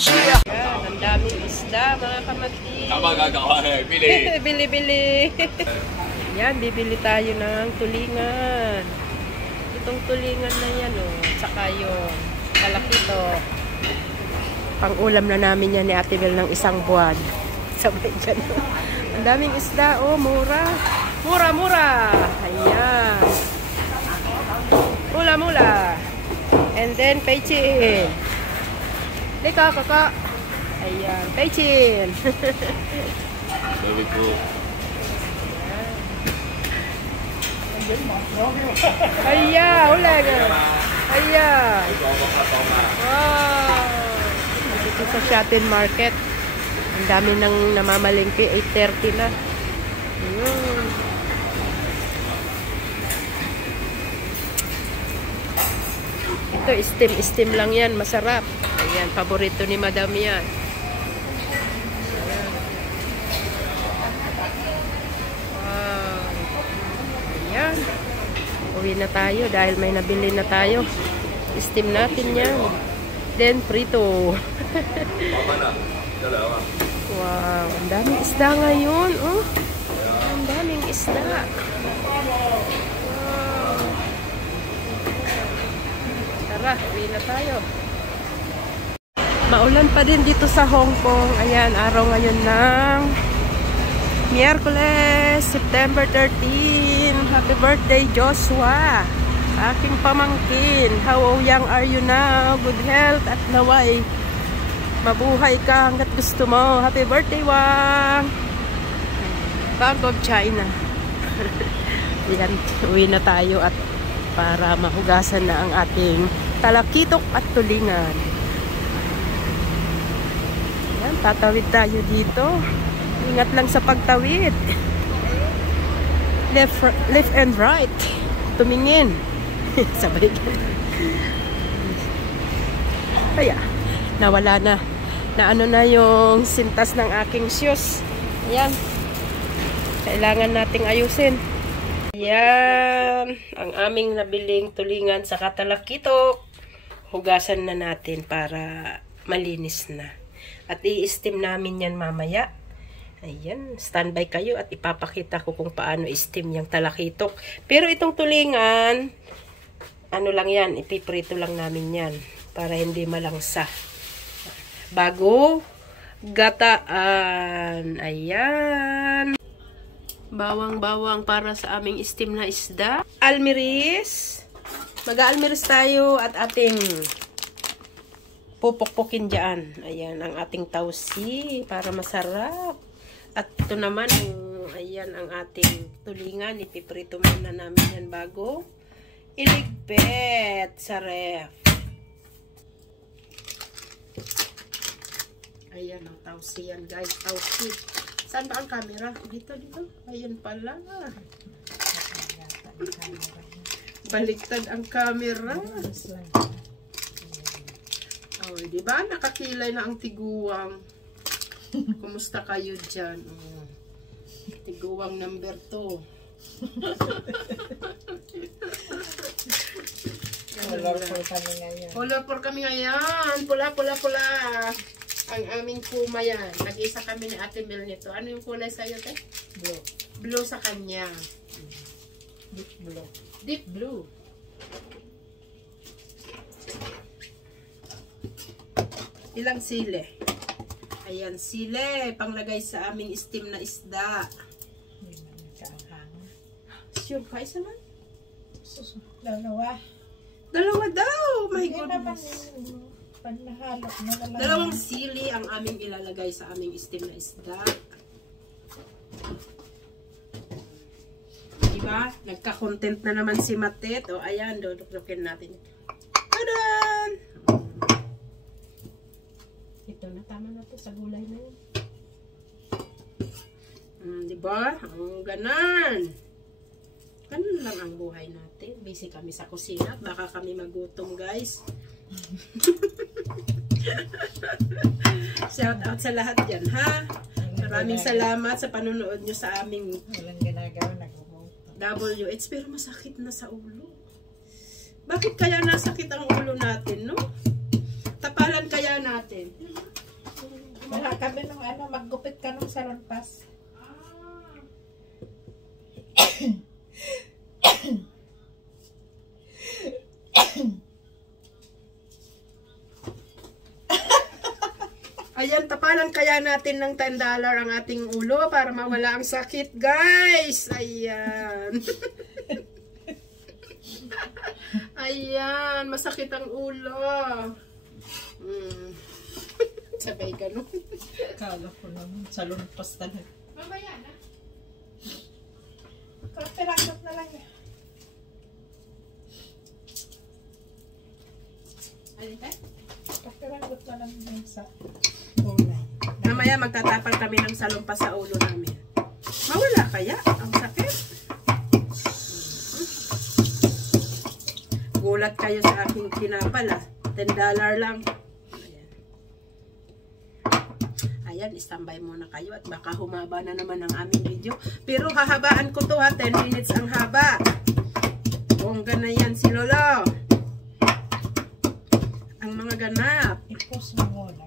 Yan, ang daming isda mga kamati. Tama gagawa eh, bili. Bili-bili. Yan, bibili tayo ng tulingan. Itong tulingan na yan, oh. Tsaka yung kalakito. Pang-ulam na namin yan ni Ate Bel ng isang buwan. Sabay dyan. Ang daming isda, oh, mura. Mura-mura. Ayan. Mula-mula. And then, peichin. Lika, kaka. Ayan, peichin. Sabi ko. Ayan, ulag. Ayan. Wow. Dito sa Shopping Market. Ang dami nang namamalingki. 8:30 na. Ayan. Ito, steam lang yan. Masarap. Ayan, paborito ni Madam yan. Ayan. Wow. Ayan. Uwi na tayo dahil may nabili na tayo. Steam natin yan. Then, prito. Wow. Ang daming isda ngayon. Oh. Ang daming isda. Tara, uwi na tayo. Maulan pa din dito sa Hong Kong. Ayan, araw ngayon ng Miyerkules, September 13. Happy birthday, Joshua. Aking pamangkin. How young are you now? Good health at naway. Mabuhay ka hanggat gusto mo. Happy birthday, Wang. Bank of China. Ayan, uwi na tayo at para mahugasan na ang ating talakitok at tulingan. Ayan, tatawid tayo dito. Ingat lang sa pagtawid. Left and right. Tumingin. Sabay ka. Kaya, nawala na. Naano na yung sintas ng aking shoes. Ayan. Kailangan nating ayusin. Ayan. Ang aming nabiling tulingan sa katalakitok. Hugasan na natin para malinis na. At i-steam namin yan mamaya. Ayan. Standby kayo at ipapakita ko kung paano i-steam yung talakitok. Pero itong tulingan, ano lang yan, ipiprito lang namin yan. Para hindi malangsa. Bago gataan. Ayan. Bawang-bawang para sa aming steam na isda. Almiris. Mag-almiris tayo at ating pupukpukin dyan. Ayan, ang ating tausi para masarap. At ito naman, ayan ang ating tulingan. Ipiprito muna namin yan bago iligpit sa ref. Ayan ang tausi yan, guys. Tausi. Saan ba ang camera? Dito, dito. Ayan pala. Baliktad ang camera. Oh, di ba? Nakakilay na ang tiguwang. Kumusta kayo dyan? Oh. Tiguwang number 2. Color for kami ngayon. Color for kami ngayon. Pula, pula, pula. Ang aming puma yan. Nag-isa kami ni Ate Mel nito. Ano yung kulay sa'yo, te? Blue. Blue sa kanya. Deep blue. Deep blue. Ilang sile? Ayan, sile. Panglagay sa aming steam na isda. Sure ka, isa lang? Dalawa. Dalawa daw! My goodness. Pag nahalo, nalalagay. Dalawang sili ang aming ilalagay sa aming steam na isda. Diba? Nagka-content na naman si Matet. O, ayan, dudukdukin natin. Tadan! Ito na, tama na to sa gulay na yun. Diba? Ang ganan. Ganun lang ang buhay natin. Busy kami sa kusina. Baka kami magutom, guys. Shout out sa lahat dyan, ha? Maraming salamat sa panunood nyo sa aming walang ginagawa, WH. Pero masakit na sa ulo. Bakit kaya nasakit ang ulo natin, no? Tapalan kaya natin. kami nung ano, maggupit ka nung salon pass. Ayan, tapalan kaya natin ng $10 ang ating ulo para mawala ang sakit, guys. Ayan. Ayan, masakit ang ulo. Sabay ganun. Kala ko naman, salon pass talaga. Mamaya na. Kapiragot na lang yan. Alin ka? Kapiragot na lang yan sa ulay. Mamaya magtatapal kami ng salumpas sa ulo namin. Mawala kaya ang sakit? Gulat kayo sa aking pinapala. $10 lang. Ayan, standby muna kayo at baka humaba na naman ang aming video. Pero hahabaan ko to ha, 10 minutes ang haba. Bongga na yan si Lolo. Ang mga ganap. I-post mo muna.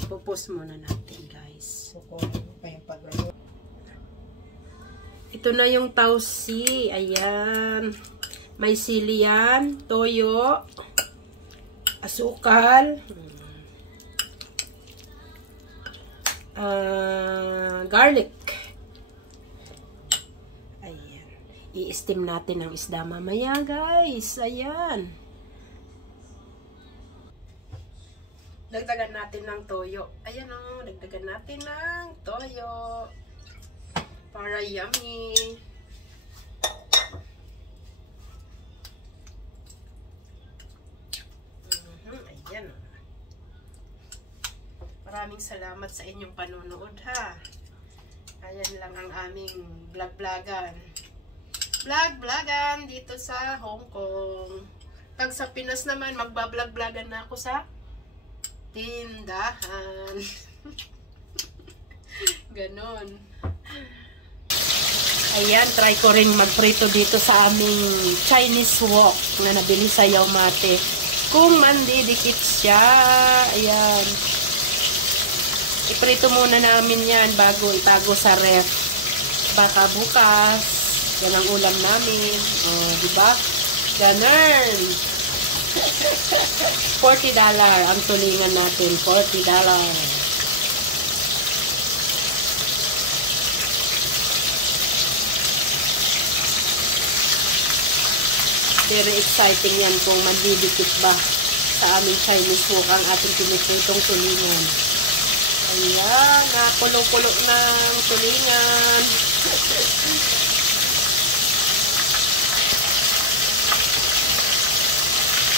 Ipopost muna natin, guys. Kukunin mo pa yung paglaro. Ito na yung tausi. Ayan. May sili yan, toyo, asukal, garlic. Ayan. I-steam natin ang isda mamaya, guys. Ayan. Dagdagan natin ng toyo. Ayan o, dagdagan natin ng toyo. Para yummy. Ayan. Maraming salamat sa inyong panonood ha. Ayan lang ang aming vlog-vlogan. Vlog-vlogan dito sa Hong Kong. Pag sa Pinas naman, magbablog-vlogan na ako sa tindahan. Ganon. Ayan, try ko rin magprito dito sa aming Chinese wok na nabili sa Yaumate. Kung mandidikit siya, ayan. Iprito muna namin yan bago itago sa ref. Baka bukas, yan ang ulam namin. O, diba? Ganun. $40 ang tulingan natin. $40. Very exciting yan kung mandidikit ba sa aming Chinese wok ang ating pinipritong tulingan. Ayan, nakulo-kulo ng tulingan.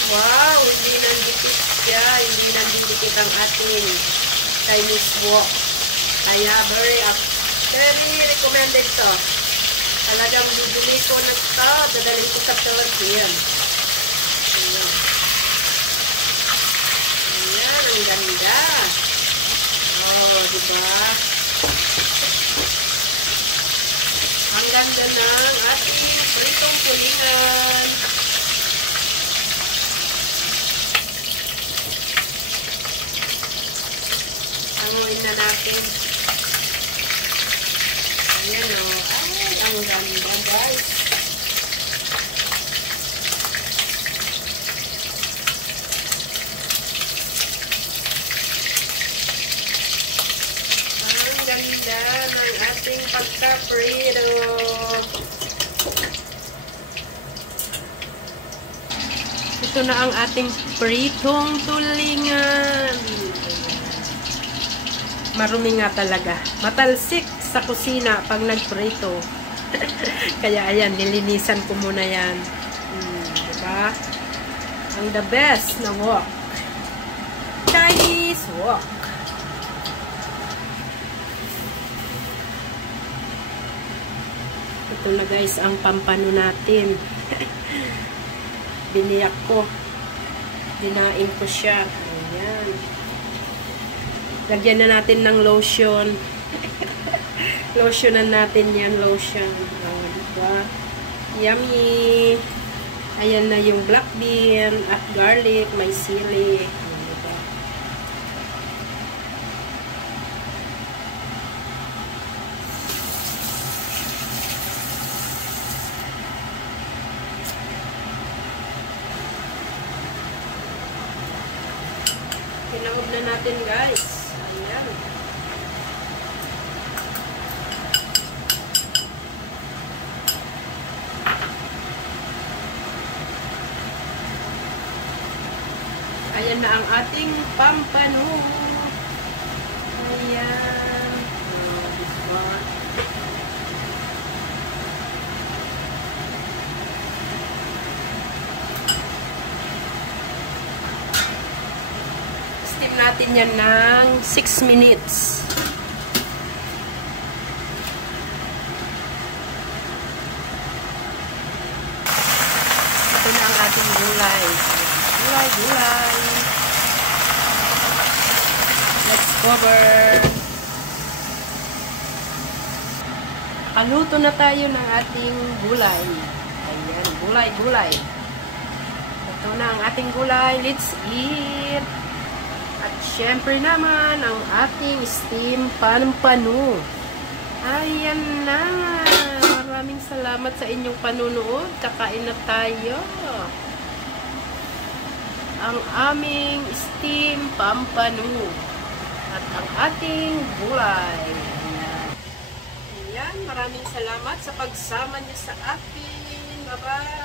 Wow, hindi nandikit siya. Hindi nandidikit ang ating Chinese wok. Kaya very recommended to. Talagang bibili ko na ito. Dadalhin ko sa Turkey yan. Ayan. Ayan, ang ganda. Oh, diba? Ang ganda ng ating pritong tulingan. Hanguin na natin. Ayan o. Ay, ang ganda, guys. Ang ganda ng ating pagka-prito. Ito na ang ating pritong tulingan. Marumi nga talaga. Matalsik sa kusina pag nagprito. Kaya ayan, nilinisan ko muna yan. Diba? Ang the best na wok. Chinese wok. Ito na guys ang pampano natin. Biniyak ko. Dinain ko siya. Ayan. Lagyan na natin ng lotion. Lotionan natin yan. Lotion. Oh, diba? Yummy. Ayan na yung black bean at garlic. May sili. Diba? Pinaob na natin, guys. Ayan. Ayan na ang ating pampano. Ayan. Oh, this one. Steam natin yan ng 6 minutes. Ito na ang ating gulay. Gulay. Let's cover. Paluto na tayo ng ating gulay. Ayan, gulay. Ito na ang ating gulay. Let's eat. At syempre naman, ang ating steam pampano. Ayan na. Maraming salamat sa inyong panunood. Kakain na tayo. Ang aming steam pampano. At ang ating gulay. Ayan. Ayan. Maraming salamat sa pagsama niyo sa akin. Bye-bye.